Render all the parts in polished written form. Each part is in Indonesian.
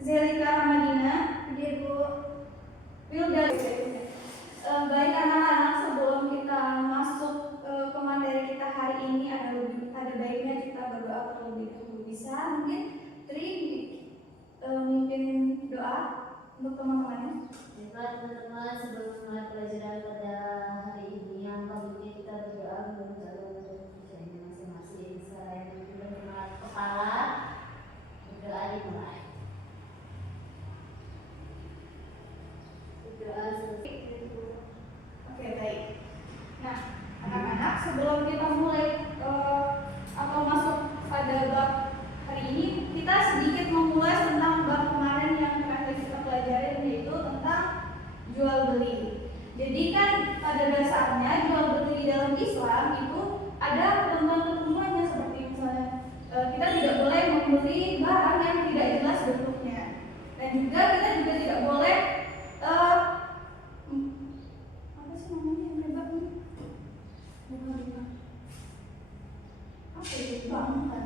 Zelika Ramadina, Ibu. Wilda. Baik anak-anak, sebelum kita masuk ke materi kita hari ini, ada baiknya kita berdoa terlebih dahulu. Bisa mungkin mungkin doa untuk teman-temannya. Baiklah teman-teman, sebelum mulai pelajaran pada hari ini yang kali kita berdoa mengucapkan tujuan masing-masing. Saya dengan kepala berdoa dimulai. Berdoa selesai. Oke, baik. Nah, anak-anak, sebelum kita mulai atau masuk pada bab hari ini, kita sedikit mengulas tentang bab kemarin yang terakhir kita pelajari, yaitu tentang jual beli. Jadi kan pada dasarnya jual beli di dalam Islam itu ada ketentuan-ketentuannya, seperti misalnya kita tidak boleh membeli barang yang tidak jelas bentuknya, dan juga kita juga tidak boleh apa sih namanya yang hebat nih? Bukan. Apa itu? Bukan.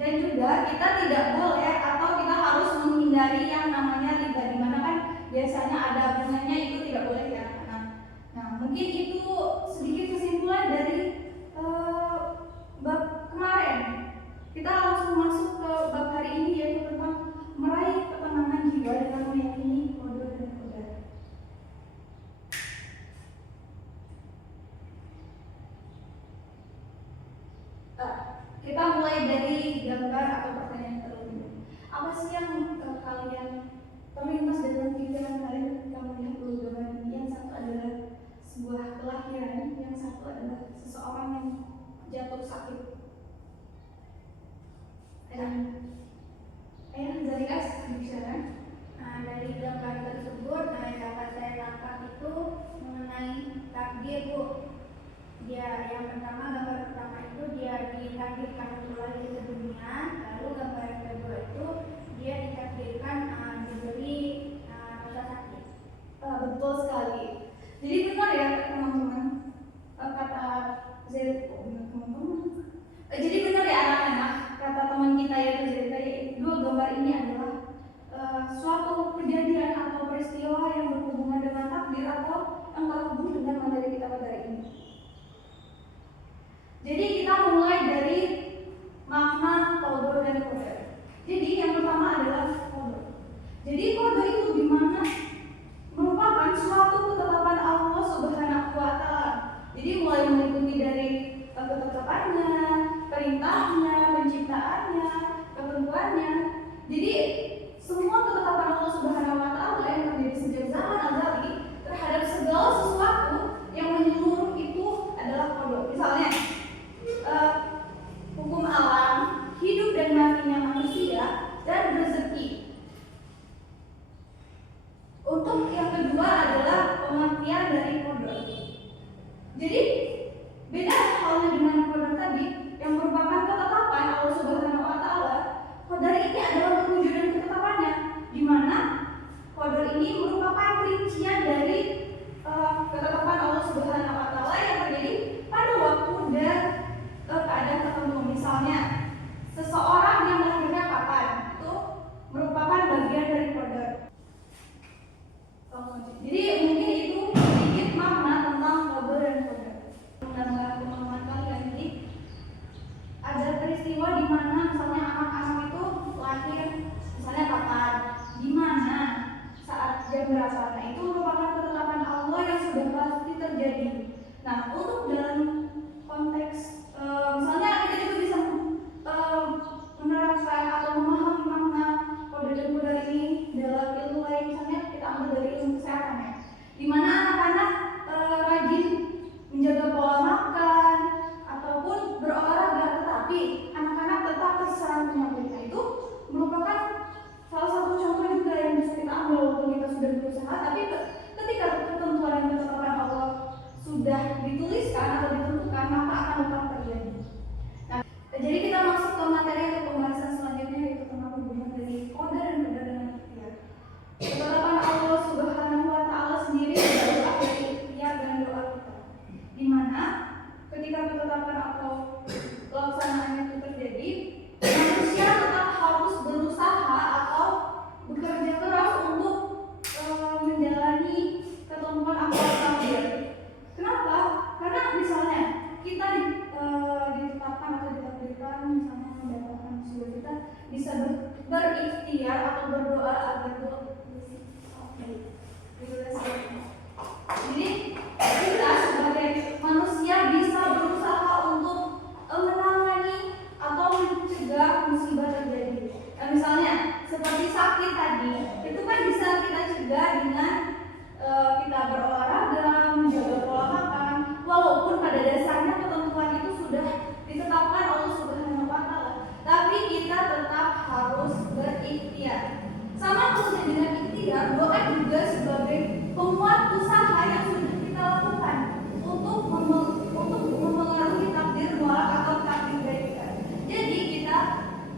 Dan juga kita tidak boleh atau kita harus menghindari yang namanya riba, di mana kan biasanya ada bunganya, itu tidak boleh ya anak-anak. Nah, mungkin itu sedikit kesimpulan dari bab kemarin. Kita langsung masuk ke bab hari ini, yaitu tentang meraih ketenangan jiwa dengan meyakini qada dan qadar. Kita mulai dari gambar atau pertanyaan terlebih. Apa sih yang kalian terlintas dalam pikiran kalian ketika melihat dua gambar ini? Yang satu adalah sebuah kelahiran, yang satu adalah seseorang yang jatuh sakit. Zalika bicara. Dari gambar tersebut, yang dapat saya tangkap itu mengenai takdir, Bu. Yang pertama, gambar pertama itu dia ditakdirkan untuk lahir ke dunia, lalu gambar yang kedua itu dia ditakdirkan diberi rasa sakit. Betul sekali. Jadi benar ya teman-teman, kata teman-teman. Jadi benar ya anak-anak, kata teman kita ya dua gambar ini adalah suatu kejadian atau peristiwa yang berhubungan dengan takdir atau yang terhubung dengan materi kita pada hari ini. Jadi kita mulai dari makna qada dan qadar. Jadi yang pertama adalah qada. Jadi qada itu di mana merupakan suatu ketetapan Allah Subhanahu wa taala. Jadi mulai meliputi dari ketetapannya, perintahnya, penciptaannya, ketentuannya. Jadi semua ketetapan Allah Subhanahu wa taala yang terjadi sejak zaman azali terhadap segala sesuatu yang menyeluruh itu adalah qada. Misalnya hukum alam, hidup dan matinya manusia, dan rezeki. Untuk yang kedua adalah pengertian dari qada. Jadi beda halnya dengan qadar tadi yang merupakan ketetapan Allah Subhanahu wa taala. Qadar ini adalah perwujudan ketetapannya, di mana qadar ini merupakan perincian dari ketetapan ketetapan atau pelaksanaannya itu terjadi, manusia tetap harus berusaha atau bekerja keras untuk menjalani ketentuan akal takdir. Kenapa? Karena misalnya kita ditetapkan atau ditakdirkan misalnya mendapatkan musibah, kita bisa berikhtiar atau berdoa agar jadi kita sebagai manusia bisa berusaha untuk menangani atau mencegah musibah terjadi. Nah, misalnya seperti sakit tadi, itu kan bisa kita cegah dengan kita berolahraga, menjaga pola makan, walaupun pada dasarnya ketentuan itu sudah ditetapkan oleh Subhanahu wa Ta'ala, tapi kita tetap harus berikhtiar. Sama halnya dengan ikhtiar, doa juga sebagai penguat usaha yang sudah kita lakukan untuk memengaruhi takdir mualaf atau takdir dari kita. Jadi kita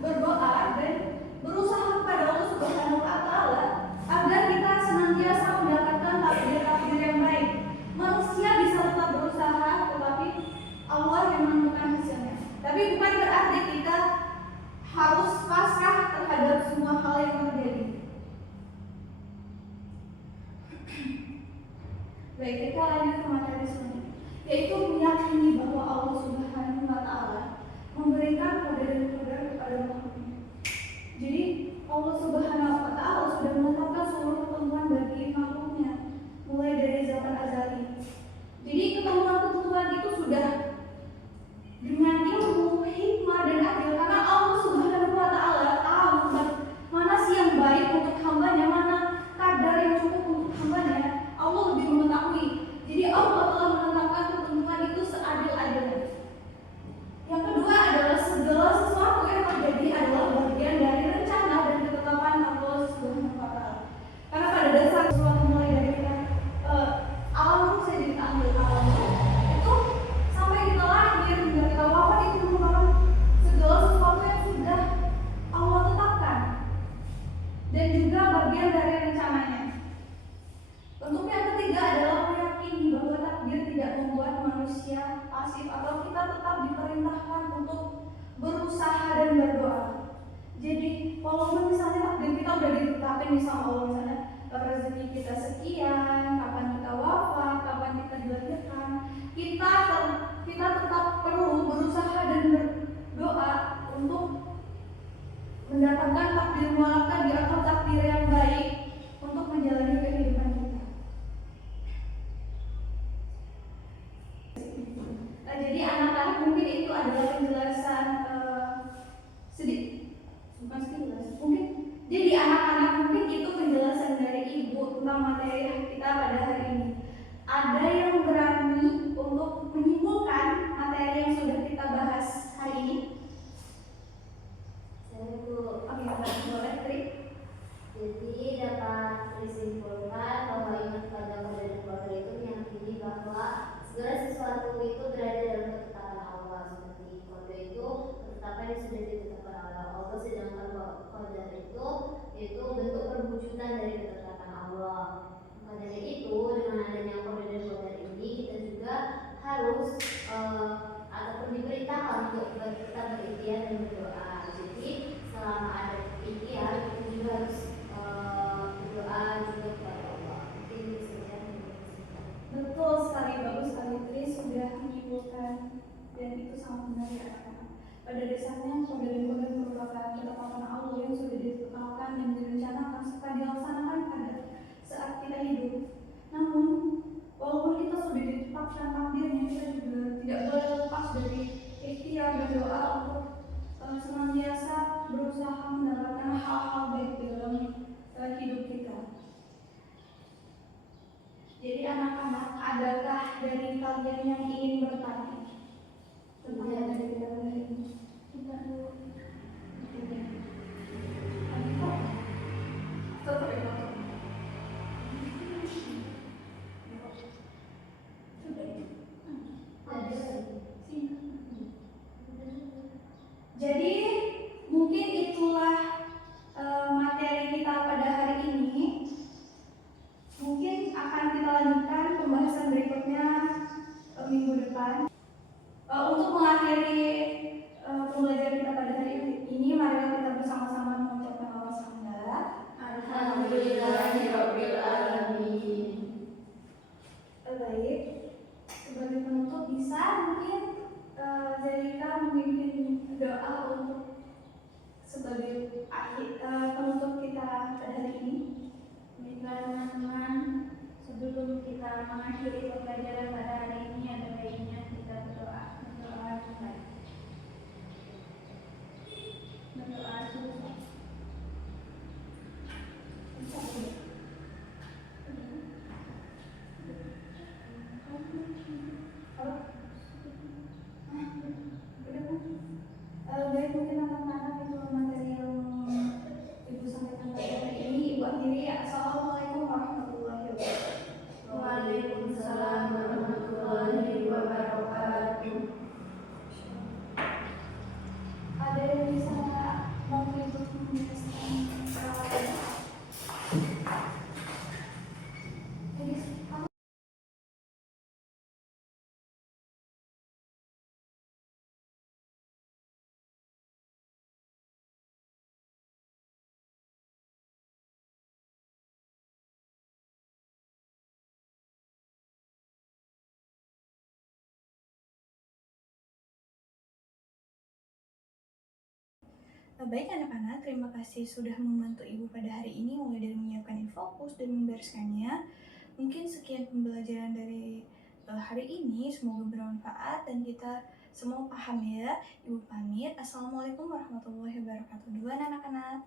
berdoa dan berusaha kepada Allah Subhanahu wa Ta'ala agar kita senantiasa mendapatkan takdir-takdir yang baik. Manusia bisa tetap berusaha, tetapi Allah yang menentukan hasilnya. Tapi bukan berarti kita harus pasrah terhadap semua hal yang terjadi. Baik, kita lanjut ke materi selanjutnya, yaitu meyakini bahwa Allah Subhanahu wa Ta'ala memberikan qadar kepada makhluknya. Jadi Allah Subhanahu wa Ta'ala sudah menetapkan seluruh ketentuan bagi makhluknya mulai dari zaman azali. Jadi ketentuan-ketentuan itu sudah dengan ilmu, hikmah dan adil, karena Allah Subhanahu wa Ta'ala tahu mana sih yang baik untuk hambanya, mana kadar yang cukup untuk hambanya. Allah lebih mengetahui. Jadi Allah telah menetapkan ketentuan itu seadil-adilnya. Yang kedua adalah segala sesuatu yang terjadi adalah bagian dari rencana dan ketetapan Allah Subhanahu wa Ta'ala. Karena pada dasar sesuatu mulai dari kita alam ruh saja kita ambil alam itu sampai kita lahir hingga kita wafat itu merupakan segala sesuatu yang sudah Allah tetapkan dan juga bagian dari rencananya. Untuk yang ketiga adalah meyakini bahwa takdir tidak membuat manusia pasif atau kita tetap diperintahkan untuk berusaha dan berdoa. Jadi walaupun misalnya takdir kita udah ditetapkan sama Allah, misalnya rezeki kita sekian, kapan kita wafat, kapan kita dilahirkan, kita tetap perlu berusaha dan berdoa untuk mendapatkan takdir mualaf tadi atau takdir yang baik untuk menjalani kehidupan kita. Jadi anak-anak mungkin itu adalah penjelasan mungkin. Jadi anak-anak mungkin itu penjelasan dari ibu tentang materi kita pada hari ini. Ada yang berani untuk menyimpulkan materi yang sudah kita bahas hari ini? Saya Bu. Oke, boleh Tri. Jadi dapat disimpulkan bahwa iman pada qadar dan qadar itu meyakini bahwa segala sesuatu itu berada dalam ketetapan Allah. Seperti qadar itu ketetapan yang sudah ditetapkan oleh Allah, sedangkan qadar itu bentuk perwujudan dari ketetapan Allah. Maka dari itu dengan adanya qadar dan qadar ini kita juga harus ataupun diperintahkan untuk tetap berikhtiar dan berdoa. Jadi selama ada ikhtiar kita juga harus berdoa juga kepada Allah. Ini Betul sekali, bagus sekali Tri sudah menyimpulkan dan itu sangat benar ya anak-anak. Pada dasarnya qadar dan qadar merupakan ketetapan Allah yang sudah ditetapkan dan direncanakan serta dilaksanakan pada saat kita hidup. Namun walaupun kita sudah ditetapkan takdirnya, kita juga tidak boleh lepas dari ikhtiar dan doa untuk senantiasa berusaha mendapatkan hal-hal baik dalam hidup kita. Jadi anak-anak, adakah dari kalian yang ingin bertanya tentang materi kita hari ini? Kita dulu. Jadi mungkin itulah materi kita pada hari ini. Mungkin akan kita lanjutkan pembahasan berikutnya minggu depan. Untuk mengakhiri pembelajaran kita pada hari ini, marilah kita bersama-sama mengucapkan alhamdulillah. Alhamdulillahirabbil alamin. Baik, sebagai penutup bisa mungkin Zalika memimpin doa untuk sebagai akhir penutup kita pada hari ini. Baiklah teman-teman, sebelum kita mengakhiri pembelajaran pada hari ini, ada baiknya kita berdoa baik. Berdoa dulu. Baik, mungkin anak-anak itu materi yang Ibu sampaikan pada hari ini. Ibu akhiri. Assalamualaikum warahmatullahi wabarakatuh. Waalaikumsalam warahmatullahi wabarakatuh. Ada yang bisa bantu Ibu menjelaskan Baik anak-anak, terima kasih sudah membantu Ibu pada hari ini, mulai dari menyiapkan fokus dan membereskannya. Mungkin sekian pembelajaran dari hari ini, semoga bermanfaat dan kita semua paham ya. Ibu pamit. Assalamualaikum warahmatullahi wabarakatuh. Duluan anak-anak.